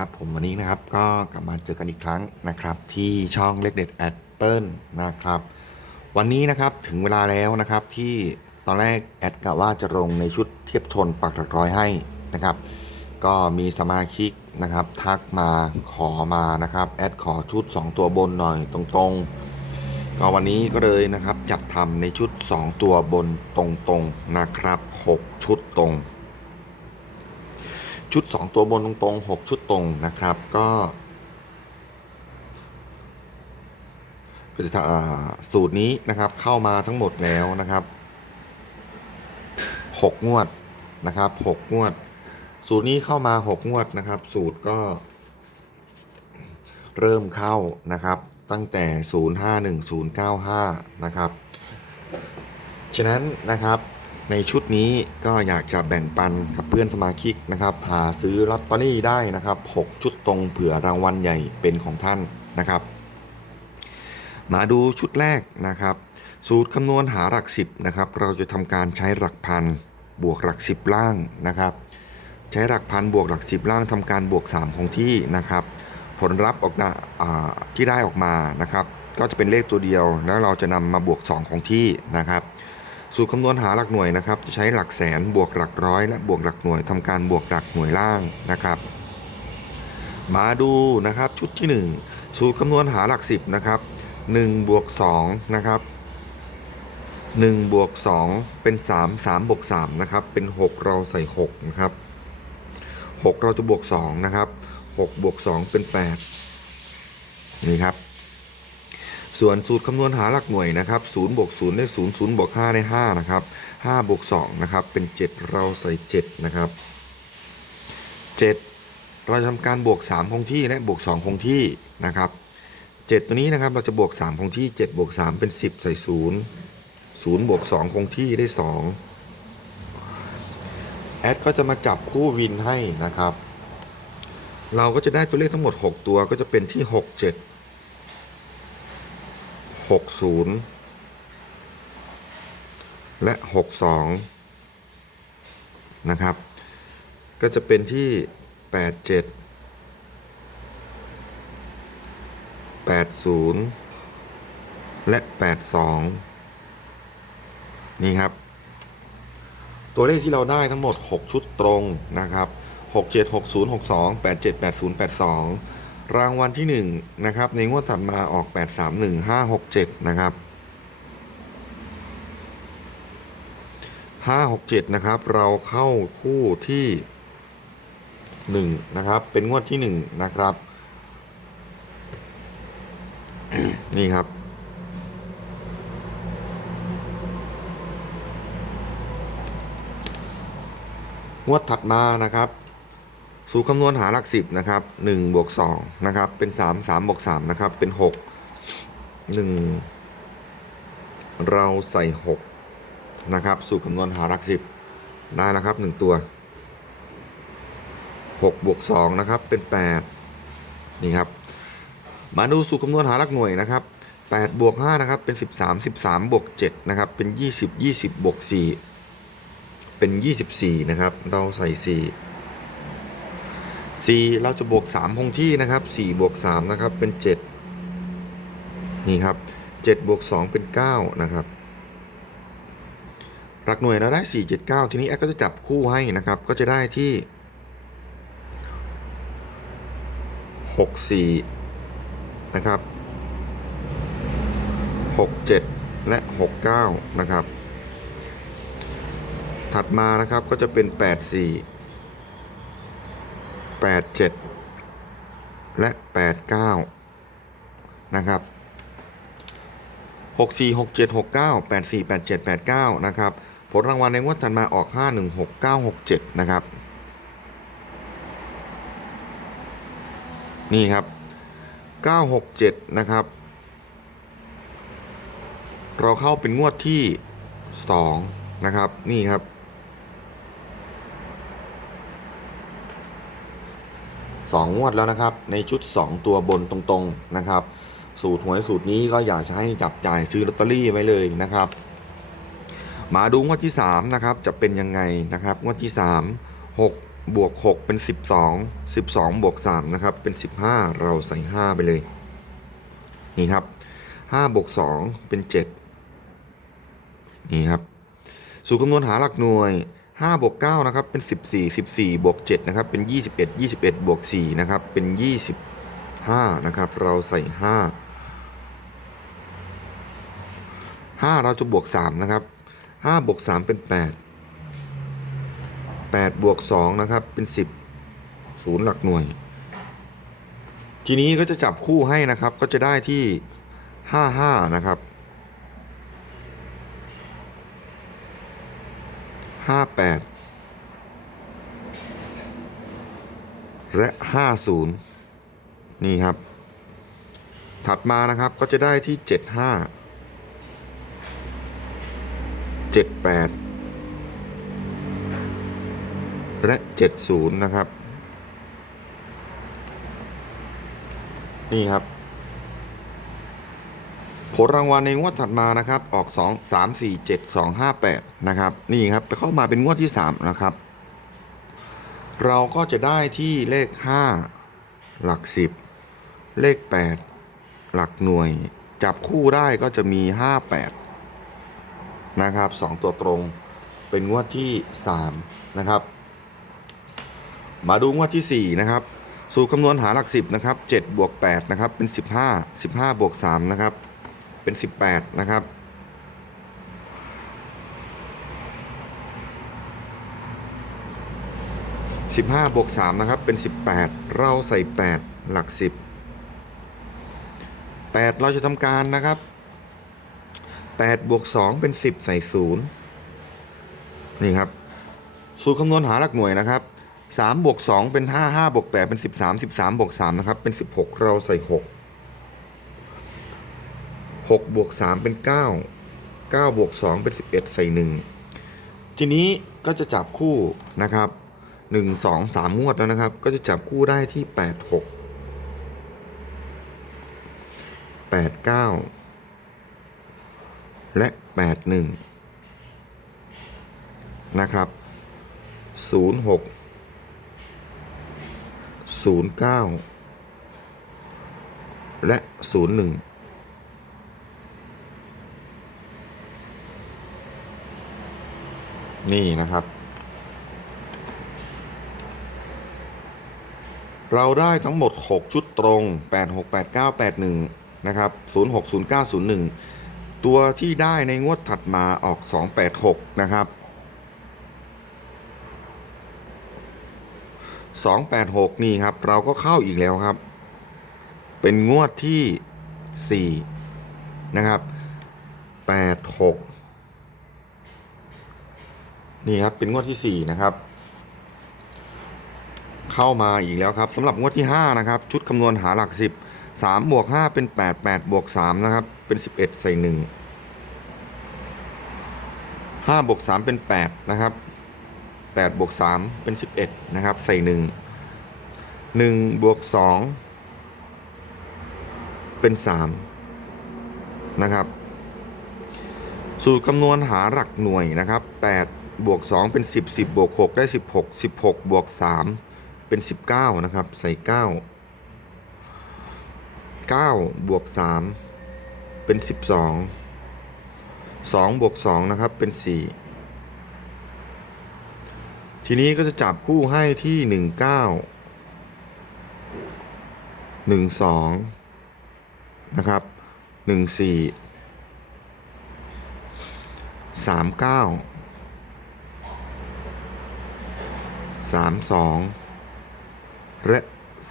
ครับผมวันนี้นะครับก็กลับมาเจอกันอีกครั้งนะครับ ที่ช่องเลขเด็ดแอดเปิลนะครับ วันนี้นะครับถึงเวลาแล้วนะครับที่ตอนแรกแอดกะว่าจะลงในชุดเทียบชนปักหลักร้อยให้นะครับ ก็มีสมาชิกนะครับทักมาขอมานะครับแอดขอชุด 2 ตัวบนหน่อยตรงๆ ก็วันนี้ก็เลยนะครับจัดทำในชุด 2 ตัวบนตรงๆนะครับ 6 ชุดตรง ชุด 2 ตัวบนตรงๆ6ชุดตรงนะครับก็สูตรนี้นะครับเข้ามาทั้งหมดแล้วนะครับ 6 งวดนะครับ 6 งวด สูตรนี้เข้ามา 6 งวดนะครับ สูตรก็ เริ่มเข้านะครับ ตั้งแต่ 051095 นะครับ ฉะนั้นนะครับ ในชุดนี้ก็อยากจะแบ่งปันกับเพื่อนสมาชิกนะครับหาซื้อลอตเตอรี่ได้นะครับ 6 ชุดตรงเผื่อรางวัลใหญ่เป็นของท่านนะครับ มาดูชุดแรกนะครับ สูตรคำนวณหาหลักสิบนะครับ เราจะทำการใช้หลักพันบวกหลักสิบล่างนะครับ ใช้หลักพันบวกหลักสิบล่างทำการบวก 3 ของที่นะครับ ผลลัพธ์ออกมาที่ได้ออกมานะครับ ก็จะเป็นเลขตัวเดียว แล้วเราจะนำมาบวก 2 ของที่นะครับ สูตรคำนวณหาหลักหน่วยนะครับ จะใช้หลักแสนบวกหลักร้อย และบวกหลักหน่วยทำการบวกหลักหน่วยล่างนะครับ มาดูนะครับชุดที่ 1 สูตรคำนวณหาหลักสิบนะครับ1บวก2นะครับ1บวก2เป็น 3 3บวก3นะครับเป็น6 เราใส่6นะครับ6เราจะบวก2นะครับ6บวก2เป็น 8 นี่ครับ ส่วนสูตรคำนวณหาหลักหน่วยนะครับ0บวก0ได้0 0บวก5ได้5นะครับ5บวก2นะครับเป็น 7 เราใส่ 7 นะครับ 7 เราทำการบวก 3 คงที่และบวก 2 คงที่นะครับ 7 ตัวนี้นะครับเราจะบวก 3 คงที่ 7 บวก 3 เป็น 10 ใส่ 0 0บวก2คงที่ได้ 2 แอดก็จะมาจับคู่วินให้นะครับ เราก็จะได้ตัวเลขทั้งหมด 6 ตัวก็จะเป็นที่ 6 7 60 และ 62 นะครับ ก็จะเป็นที่ 87 80 และ 82 นี่ครับ ตัวเลขที่เราได้ทั้งหมด 6 ชุดตรงนะครับ 67 60 62 87 80 82 รางวัลที่1นะครับในงวดถัดมาออก 831 567 นะครับ 567 นะครับ เราเข้าคู่ที่ 1 นะครับ เป็นงวดที่ 1 นะครับ นี่ครับ งวดถัดมานะครับ สูตรคำนวณหาหลักสิบนะครับ1บวก2นะครับ เป็น3 3บวก3นะครับ เป็น6 1เราใส่6นะครับ สูตรคำนวณหาหลักสิบได้แล้วครับ1ตัว6บวก2นะครับ เป็น8นี่ครับ มาดูสูตรคำนวณหาหลักหน่วยนะครับ8บวก5นะครับ เป็น13 13บวก7นะครับ เป็น20 20บวก4เป็น24นะครับ เราใส่4 4 เราจะบวก 3 คงที่นะครับ 4 บวก 3 นะครับ เป็น 7 นี่ครับ 7 บวก 2 เป็น 9 นะครับหลักหน่วยเราได้ 4 7 9 ทีนี้แอดก็จะจับคู่ให้นะครับ ก็จะได้ที่ 6 4 นะครับ 67 และ 69 นะครับ ถัดมานะครับก็จะเป็น 84 87 และ 89 นะครับ 64 67 69 84 87 89 นะครับ ผลรางวัลในงวดถัดมาออก 516967 นะครับ นี่ครับ 967 นะครับ เราเข้าเป็นงวดที่ 2 นะครับ นี่ครับ สองงวดแล้วนะครับ ในชุด 2 ตัวบนตรงๆนะครับ สูตรหวยสูตรนี้ก็อยากจะให้จับจ่ายซื้อลอตเตอรี่ไว้เลยนะครับ มาดูงวดที่3นะครับจะเป็นยังไงนะครับงวดที่ 3 6บวก6เป็น 12 12บวก3นะครับเป็น 15 เราใส่ 5 ไปเลยนี่ครับ5บวก2เป็น 7 นี่ครับสูตรคำนวณหาหลักหน่วย 5บวก9นะครับเป็น 14 14บวก7นะครับเป็น 21 21บวก4นะครับเป็น 25นะครับเราใส่ 5 5 เราจะบวก3นะครับ5บวก3เป็น 8 8บวก2นะครับเป็น 10ศูนย์หลักหน่วย ทีนี้ก็จะจับคู่ให้นะครับก็จะได้ที่ 55 นะครับ 58และ50นี่ครับ ถัดมานะครับก็จะได้ที่75 78และ70นะครับ นี่ครับ ผลรางวัลในงวดถัดมานะครับ ออก 2 3 4 7 2 5 8 นะครับ นี่ครับเข้ามาเป็นงวดที่ 3 นะครับ เราก็จะได้ที่เลข 5 หลัก 10 เลข 8 หลักหน่วย จับคู่ได้ก็จะมี 58 นะครับ 2 ตัวตรงเป็นงวดที่ 3 นะครับ มาดูงวดที่ 4 นะครับ สูตรคำนวณหาหลัก 10 นะครับ7บวก8นะครับเป็น 15 15บวก3นะครับ เป็นสิบแปดนะครับ สิบห้าบวกสามนะครับ เป็นสิบแปดเราใส่แปดหลักสิบแปดเราจะทำการนะครับแปดบวกสองเป็นสิบใส่ศูนย์นี่ครับ สูตรคำนวณหาหลักหน่วยนะครับสามบวกสองเป็นห้าห้าบวกแปดเป็นสิบสามสิบสามบวกสามนะครับ เป็นสิบหกเราใส่หก 6บวก3เป็น 9 9บวก2เป็น 11 ใส่ 1 ทีนี้ก็จะจับคู่นะครับ 1 2 3 งวดแล้วนะครับ ก็จะจับคู่ได้ที่ 8 6 8 9 และ 8 1 นะครับ 0 6 0 9 และ 01 นี่นะครับ เราได้ทั้งหมด 6 ชุดตรง 8 6 8 9 8 1 นะครับ 0 6 0 9 0 1 ตัวที่ได้ในงวดถัดมาออก 2 8 6 นะครับ 286 นี่ครับ เราก็เข้าอีกแล้วครับ เป็นงวดที่ 4 นะครับ 86 นี่ครับเป็นงวดที่ 4 นะครับ เข้ามาอีกแล้วครับสำหรับงวดที่ 5 นะครับ ชุดคำนวณหาหลัก 10 3บวก5เป็น 8 8บวก3นะครับ เป็น 11 ใส่ 1 5บวก3เป็น 8 นะครับ8บวก3เป็น 11 นะครับ ใส่ 1 1บวก2เป็น 3 นะครับ สูตรคำนวณหาหลักหน่วยนะครับ 8 บวก 2 เป็น 10 10 บวก 6 ได้ 16 16 บวก 3 เป็น 19 นะครับ ใส่ 9 9 บวก 3 เป็น 12 2 บวก 2 นะครับ เป็น 4 ทีนี้ก็จะจับคู่ให้ที่ 19 12 นะครับ 14สามเก้าสามสองและ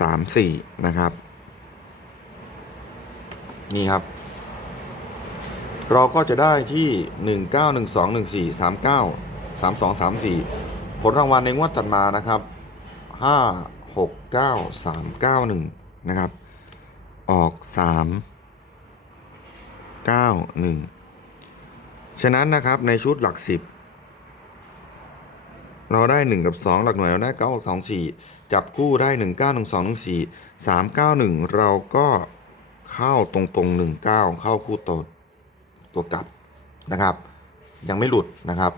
สามสี่นะครับ นี่ครับ เราก็จะได้ที่หนึ่งเก้าหนึ่งสองหนึ่งสี่สามเก้าสามสองสามสี่ผลรางวัลในงวดถัดมานะครับห้าหกเก้าสามเก้าหนึ่งนะครับ ออกสามเก้าหนึ่งฉะนั้นนะครับในชุดหลักสิบ เราได้ 1 กับ 2 หลักหน่วยเราได้9 6 2 4 จับคู่ได้ 1 9 1 2 1 4 3 9 1 เราก็เข้าตรงตรง1 9 เข้าคู่ตัวตัวกลับนะครับ ยังไม่หลุดนะครับ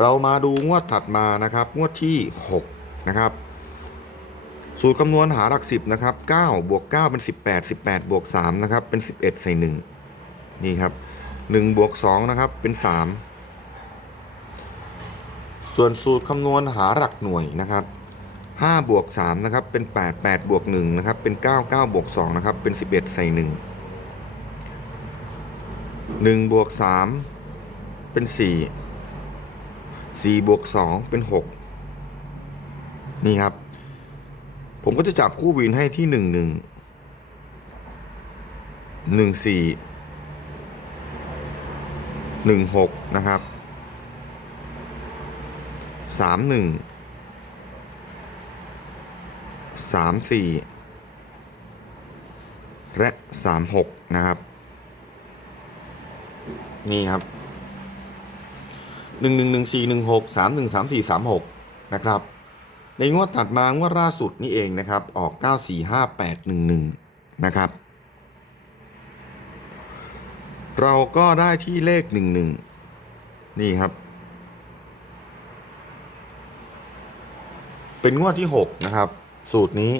เรามาดูงวดถัดมานะครับงวดที่6นะครับสูตรคำนวณหาหลักสิบนะครับ9บวก9เป็น 18 18บวก3นะครับเป็น 11 ใส่ 1 นี่ครับ1บวก2นะครับเป็น 3 ส่วนสูตรคำนวณหาหลักหน่วยนะครับ5บวก3นะครับเป็น 8 8บวก1นะครับเป็น 9 9บวก2นะครับเป็น 11 ใส่ 1 1บวก3เป็น 4 4บวก2เป็น 6 นี่ครับ ผมก็จะจับคู่วินให้ที่หนึ่งหนึ่งหนึ่งสี่หนึ่งหกนะครับ สามหนึ่งสามสี่และสามหกนะครับ นี่ครับหนึ่งหนึ่งหนึ่งสี่หนึ่งหกสามหนึ่งสามสี่สามหกนะครับ ในงวดถัดมางวดล่าสุดนี่เองนะครับ ออก945811นะครับ เราก็ได้ที่เลข11นี่ครับ เป็นงวดที่6นะครับ สูตรนี้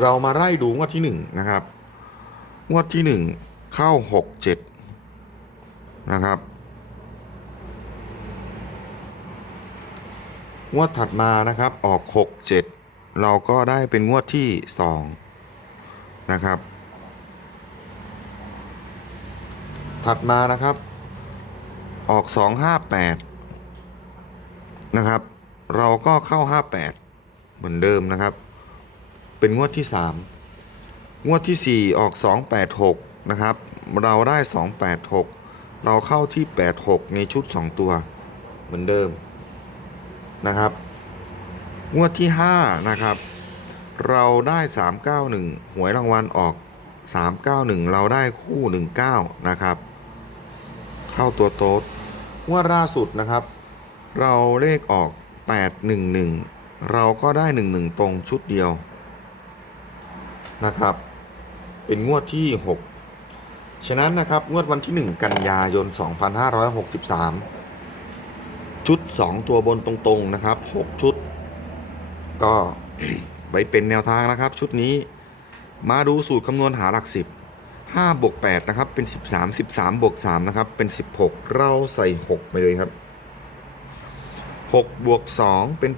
เรามาไล่ดูงวดที่1นะครับ งวดที่1เข้า67นะครับ งวดถัดมานะครับออก6 7เราก็ได้เป็นงวดที่2นะครับ ถัดมานะครับ ออก2 5 8นะครับ เราก็เข้า 58 เหมือนเดิมนะครับ เป็นงวดที่ 3 งวดที่ 4 ออก 2 8 6 นะครับ เราได้ 2 8 6 เราเข้าที่ 8 6 ในชุด 2 ตัว เหมือนเดิมนะครับ งวดที่ 5 นะครับ เราได้ 391 หวยรางวัลออก 391 เราได้คู่ 19 นะครับ เข้าตัวโต๊ดงวดล่าสุดนะครับ เราเลขออก 811 เราก็ได้ 11 ตรงชุดเดียวนะครับ เป็นงวดที่ 6 ฉะนั้นนะครับ งวดวันที่ 1 กันยายน 2563 ชุด 2 ตัวบนตรงๆนะครับ 6 ชุด ก็ไว้เป็นแนวทางนะครับ ชุดนี้มาดูสูตรคำนวณหาหลัก 10 5บวก8นะครับ เป็น 13 13บวก3นะครับ เป็น 16 เราใส่ 6 ไปเลยครับ 6บวก2เป็น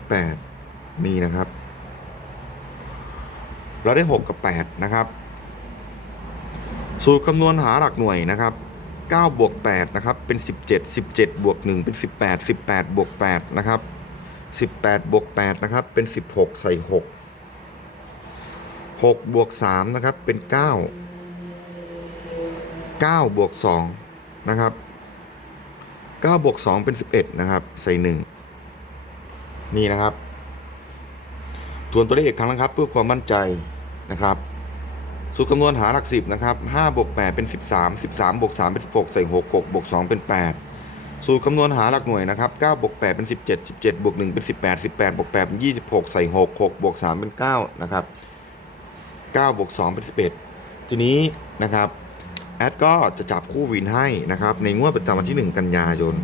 8 นี่นะครับ เราได้ 6 กับ 8 นะครับ สูตรคำนวณหาหลักหน่วยนะครับ9บวก8นะครับเป็น 17 17บวก1เป็น 18 18บวก8นะครับ18บวก8นะครับเป็น 16 ใส่ 6 6บวก3นะครับเป็น 9 9บวก2นะครับ9บวก2เป็น 11 นะครับ ใส่ 1 นี่นะครับทวนตัวเลขอีกครั้งนะครับ เพื่อความมั่นใจนะครับสูตรคำนวณหาหลักสิบนะครับ5บวก8เป็น13 13บวก3เป็น16ใส่6 6บวก2เป็น8สูตรคำนวณหาหลักหน่วยนะครับ9บวก8เป็น17 17บวก1เป็น18 18บวก8เป็น26ใส่6 6บวก3เป็น9นะครับ9บวก2เป็น11ทีนี้นะครับแอดก็จะจับคู่วินให้นะครับในงวดประจำวันที่1กันยายน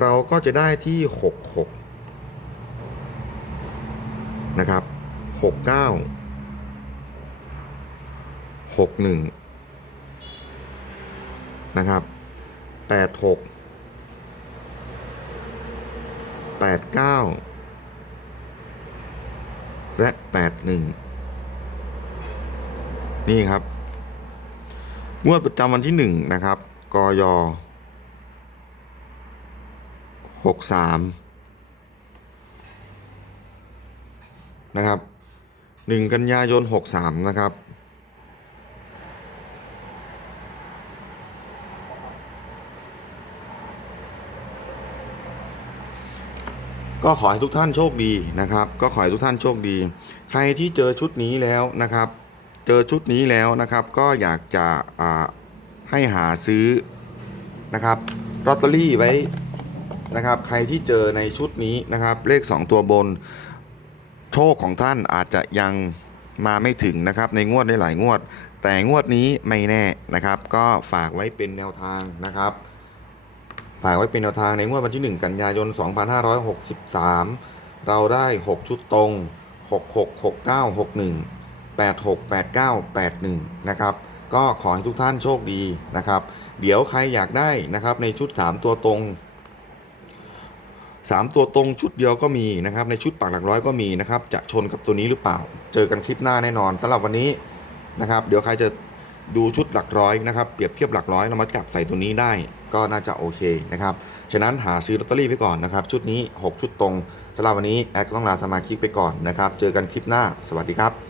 เราก็จะได้ที่66 นะครับ69หกหนึ่งนะครับแปดหกแปดเก้าและแปดหนึ่งนี่ครับงวดประจำวันที่หนึ่งนะครับ กยหกสาม นะครับหนึ่งกันยายนหกสามนะครับ ก็ขอให้ทุกท่านโชคดีนะครับ ก็ขอให้ทุกท่านโชคดี ใครที่เจอชุดนี้แล้วนะครับ เจอชุดนี้แล้วนะครับ ก็อยากจะให้หาซื้อนะครับลอตเตอรี่ไว้นะครับ ใครที่เจอในชุดนี้นะครับ เลข 2 ตัวบน โชคของท่านอาจจะยังมาไม่ถึงนะครับในงวดได้หลายงวด แต่งวดนี้ไม่แน่นะครับ ก็ฝากไว้เป็นแนวทางนะครับ ฝากไว้เป็นแนวทางในงวดวันที่ 1 กันยายน 2563 เราได้ 6 ชุดตรง 66 69 61 86 89 81 นะครับ ก็ขอให้ทุกท่านโชคดีนะครับ เดี๋ยวใครอยากได้นะครับในชุด 3 ตัวตรง 3 ตัวตรงชุดเดียวก็มีนะครับ ในชุดปากหลักร้อยก็มีนะครับ จะชนกับตัวนี้หรือเปล่า เจอกันคลิปหน้าแน่นอนสำหรับวันนี้นะครับ เดี๋ยวใครจะดูชุดหลักร้อยนะครับ เปรียบเทียบหลักร้อยเรามาจับใส่ตัวนี้ได้ก็น่าจะโอเคนะครับ ฉะนั้นหาซื้อลอตเตอรี่ไปก่อนนะครับ ชุดนี้ 6 ชุดตรงสำหรับวันนี้แอดต้องลาสมาชิกไปก่อนนะครับ เจอกันคลิปหน้า สวัสดีครับ